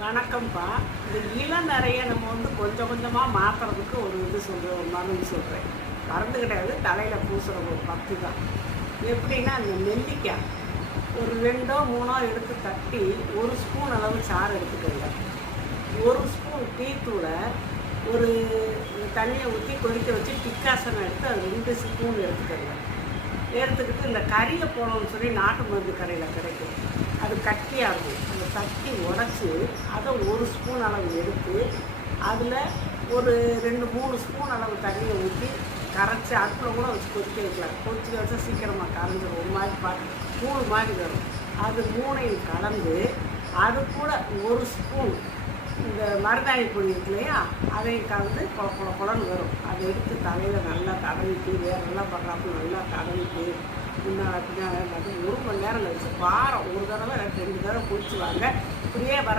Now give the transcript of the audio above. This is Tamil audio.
வணக்கம்ப்பா. இந்த இளநரையை நம்ம கொஞ்சம் கொஞ்சமாக மாற்றுறதுக்கு ஒரு ஒரு மருந்து சொல்கிறேன். மருந்து கிடையாது, தலையில் பூசுகிற ஒரு பத்து தான். எப்படின்னா, அந்த நெல்லிக்காய் ஒரு 2ஓ 3ஓ எடுத்து தட்டி 1 ஸ்பூன் அளவு சாறு எடுத்துக்கோங்க. 1 ஸ்பூன் டீத்தூளை ஒரு தண்ணியை ஊற்றி கொதிக்க வச்சு டிக்காசனை எடுத்து அது 2 ஸ்பூன் எடுத்துக்கோங்க. எடுத்துக்கிட்டு இந்த கறியை போடணும்னு சொல்லி நாட்டு மருந்து கடையில் கிடைக்கும். அது கட்டியாக இருக்கும். அதை தட்டி உடச்சி அதை 1 ஸ்பூன் அளவு எடுத்து அதில் ஒரு 2-3 ஸ்பூன் அளவு தண்ணியை ஊற்றி கரைச்சி அடுப்பில் கூட வச்சு கொதிக்க வைக்கலாம். கொதிக்க வச்சா சீக்கிரமாக கரைஞ்சிடும். ஒரு மாதிரி கூழ் மாதிரி வரும். அது 3ஐயும் கலந்து அது கூட 1 ஸ்பூன் இந்த மருதாணி பொடி இருக்கு இல்லையா, அதையும் கலந்து குளன்னு வரும். அதை எடுத்து தலையில் நல்லா தடவிட்டு வேறெல்லாம் பண்ணுறாப்புல நல்லா தடவிட்டு பின்னால் 1 மணி நேரம் கழிச்சு வாரம் ஒரு தடவை 2 தடவை குளிச்சு வாங்க. இப்படியே வர